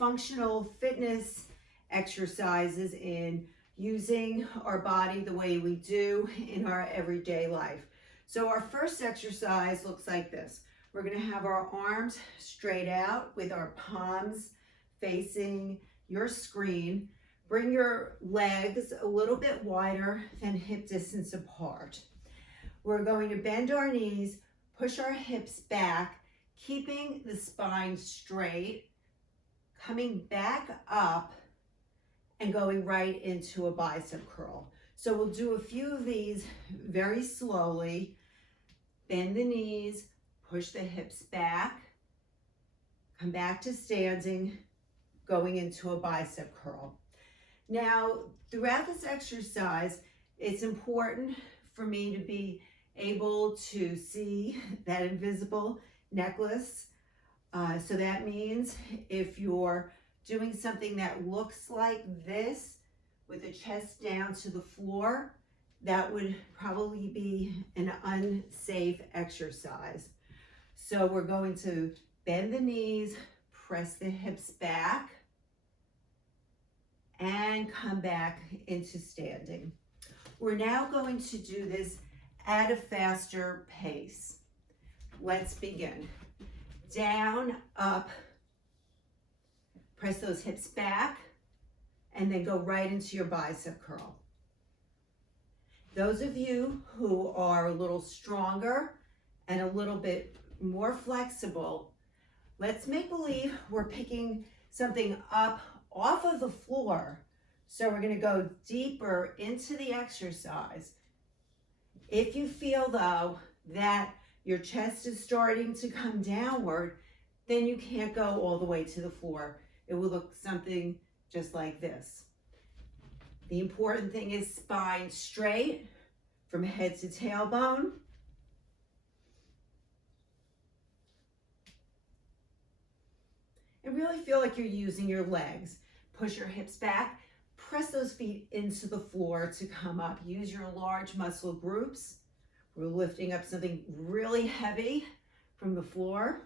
functional fitness exercises in using our body the way we do in our everyday life. So our first exercise looks like this. We're going to have our arms straight out with our palms facing your screen. Bring your legs a little bit wider than hip distance apart. We're going to bend our knees, push our hips back, keeping the spine straight, coming back up and going right into a bicep curl. So we'll do a few of these very slowly. Bend the knees, push the hips back, come back to standing, going into a bicep curl. Now, throughout this exercise, it's important for me to be able to see that invisible necklace. So that means if you're doing something that looks like this with the chest down to the floor, that would probably be an unsafe exercise. So we're going to bend the knees, press the hips back, and come back into standing. We're now going to do this at a faster pace. Let's begin. Down, up, press those hips back, and then go right into your bicep curl. Those of you who are a little stronger and a little bit more flexible, let's make believe we're picking something up off of the floor. So we're going to go deeper into the exercise. If you feel though that your chest is starting to come downward, then you can't go all the way to the floor. It will look something just like this. The important thing is spine straight from head to tailbone. And really feel like you're using your legs. Push your hips back. Press those feet into the floor to come up. Use your large muscle groups. We're lifting up something really heavy from the floor.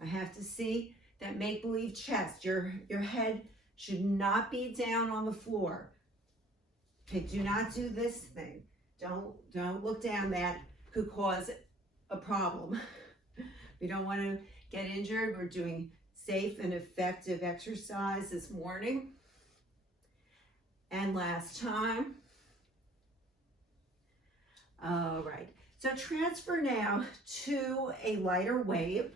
I have to see that make-believe chest. Your head should not be down on the floor. Okay, do not do this thing. Don't look down. That could cause a problem. We don't want to get injured. We're doing safe and effective exercise this morning. And last time. All right, so transfer now to a lighter weight.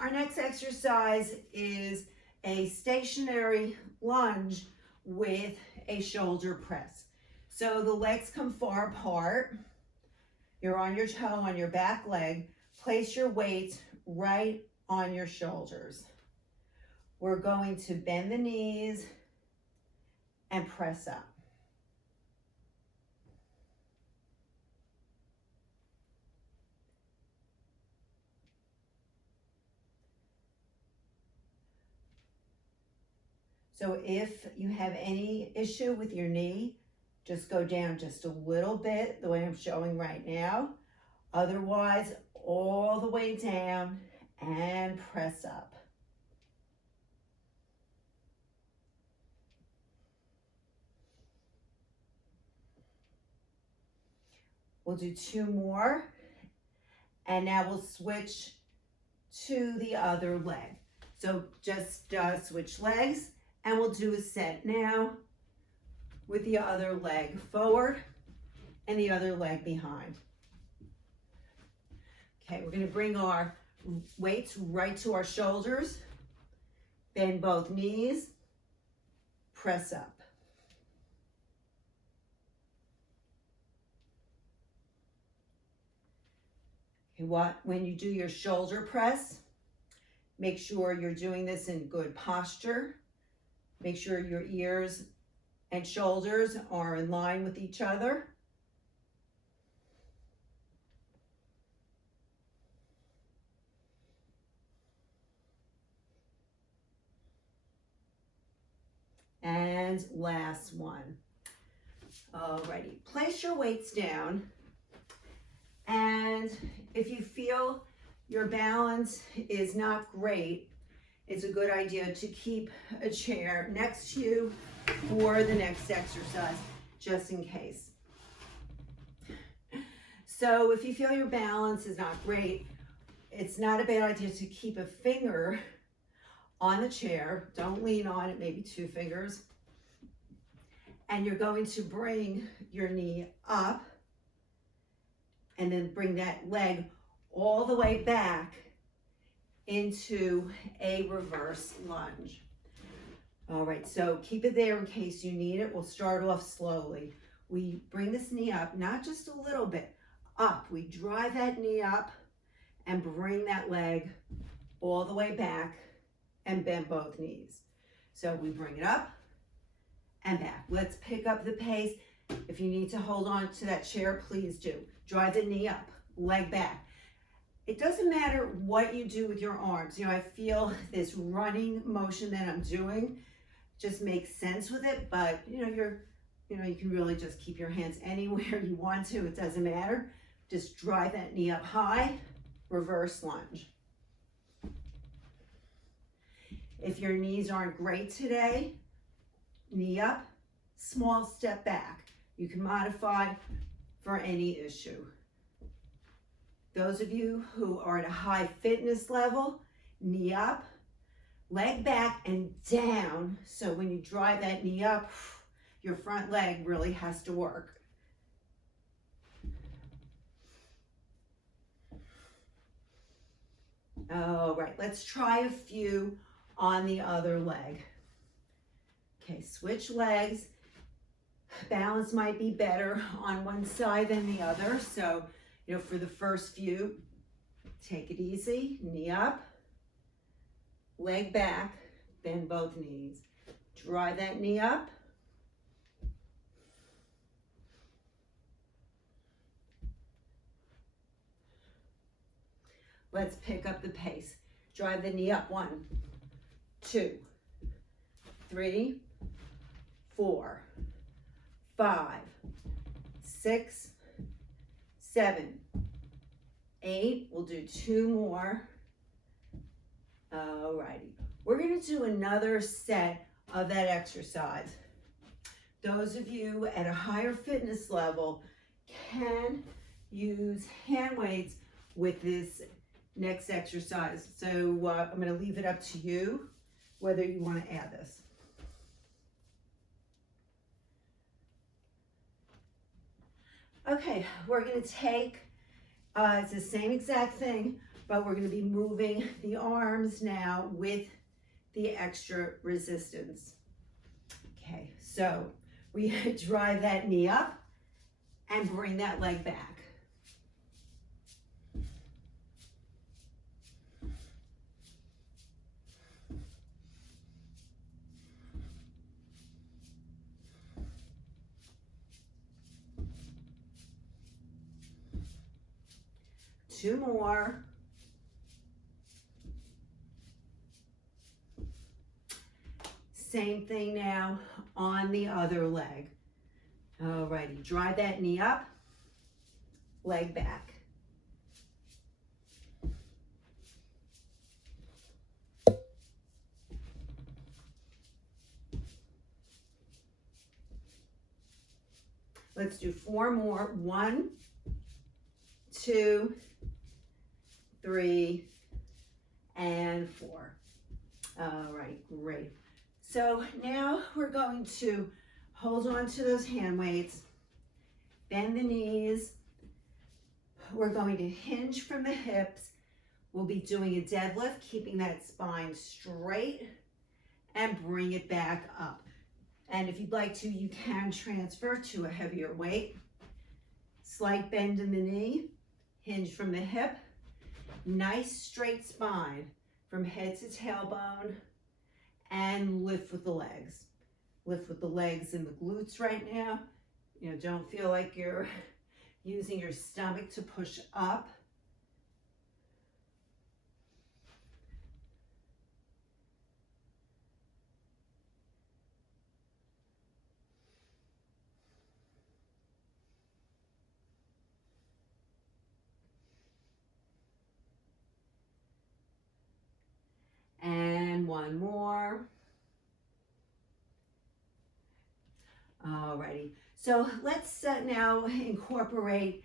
Our next exercise is a stationary lunge with a shoulder press. So the legs come far apart. You're on your toe on your back leg. Place your weight right on your shoulders. We're going to bend the knees and press up. So if you have any issue with your knee, just go down just a little bit, the way I'm showing right now. Otherwise, all the way down and press up. We'll do 2 more, and now we'll switch to the other leg. So just switch legs. And we'll do a set now with the other leg forward and the other leg behind. Okay, we're going to bring our weights right to our shoulders. Bend both knees. Press up. Okay, when you do your shoulder press, make sure you're doing this in good posture. Make sure your ears and shoulders are in line with each other. and last one. Alrighty, place your weights down, and if you feel your balance is not great, it's a good idea to keep a chair next to you for the next exercise, just in case. So if you feel your balance is not great, it's not a bad idea to keep a finger on the chair. Don't lean on it, maybe 2 fingers. And you're going to bring your knee up and then bring that leg all the way back into a reverse lunge. All right, so keep it there in case you need it. We'll start off slowly. We bring this knee up, not just a little bit, up. We drive that knee up and bring that leg all the way back and bend both knees. So we bring it up and back. Let's pick up the pace. If you need to hold on to that chair, please do. Drive the knee up, leg back. It doesn't matter what you do with your arms. You know, I feel this running motion that I'm doing just makes sense with it, but you can really just keep your hands anywhere you want to. It doesn't matter. Just drive that knee up high, reverse lunge. If your knees aren't great today, knee up, small step back. You can modify for any issue. Those of you who are at a high fitness level, knee up, leg back and down. So when you drive that knee up, your front leg really has to work. All right, let's try a few on the other leg. Okay, switch legs. Balance might be better on one side than the other. So, for the first few, take it easy, knee up, leg back, bend both knees. Drive that knee up. Let's pick up the pace. Drive the knee up. 1, 2, 3, 4, 5, 6, 7, 8. We'll do 2 more. Alrighty. We're going to do another set of that exercise. Those of you at a higher fitness level can use hand weights with this next exercise. So I'm going to leave it up to you whether you want to add this. Okay, we're going to take, it's the same exact thing, but we're going to be moving the arms now with the extra resistance. Okay, so we drive that knee up and bring that leg back. Two more. Same thing now on the other leg. Alrighty, drive that knee up, leg back. Let's do 4 more. 1, 2, 3, and 4. All right, great. So now we're going to hold on to those hand weights, bend the knees. We're going to hinge from the hips. We'll be doing a deadlift, keeping that spine straight and bring it back up. And if you'd like to, you can transfer to a heavier weight. Slight bend in the knee, hinge from the hip. Nice straight spine from head to tailbone, and lift with the legs. Lift with the legs and the glutes right now. Don't feel like you're using your stomach to push up. more. Alrighty, so let's now incorporate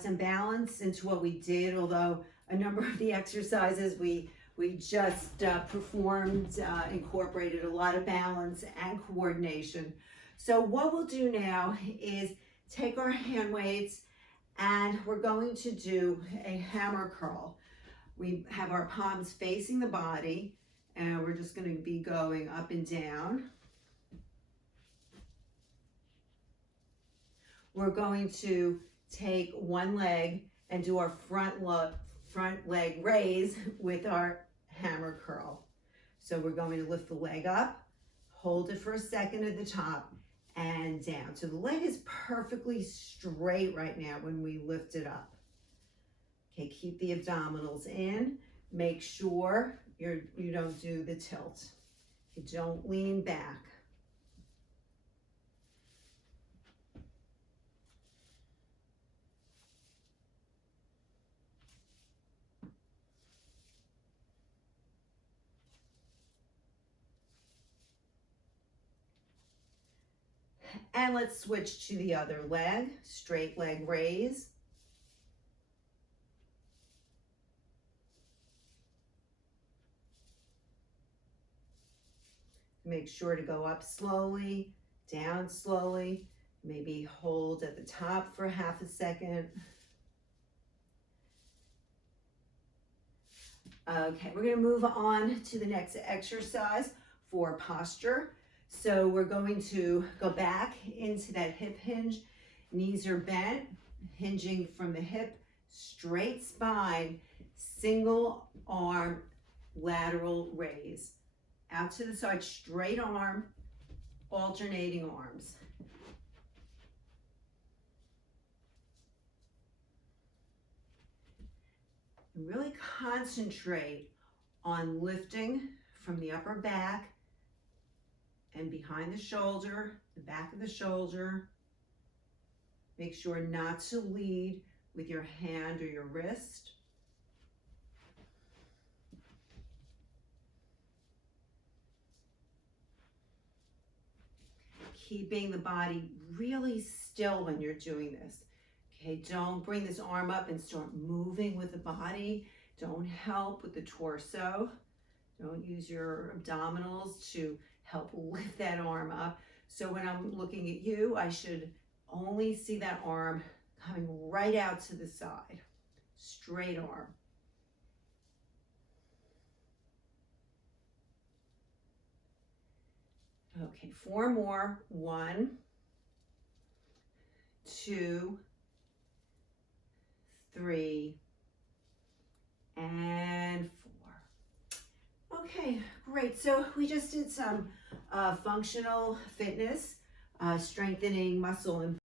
some balance into what we did, although a number of the exercises we just performed incorporated a lot of balance and coordination. So what we'll do now is take our hand weights and we're going to do a hammer curl. We have our palms facing the body and we're just going to be going up and down. We're going to take one leg and do our front leg raise with our hammer curl. So we're going to lift the leg up, hold it for a second at the top, and down. So the leg is perfectly straight right now when we lift it up. Okay, keep the abdominals in. Make sure you don't do the tilt. You don't lean back. And let's switch to the other leg, straight leg raise. Make sure to go up slowly, down slowly, maybe hold at the top for half a second. Okay, we're going to move on to the next exercise for posture. So we're going to go back into that hip hinge. Knees are bent, hinging from the hip, straight spine, single arm, lateral raise. Out to the side, straight arm, alternating arms. Really concentrate on lifting from the upper back and behind the shoulder, the back of the shoulder. Make sure not to lead with your hand or your wrist. Keeping the body really still when you're doing this. Okay, don't bring this arm up and start moving with the body. Don't help with the torso. Don't use your abdominals to help lift that arm up. So when I'm looking at you, I should only see that arm coming right out to the side. Straight arm. Okay, 4 more. 1, 2, 3, and 4. Okay, great. So we just did some functional fitness, strengthening muscle and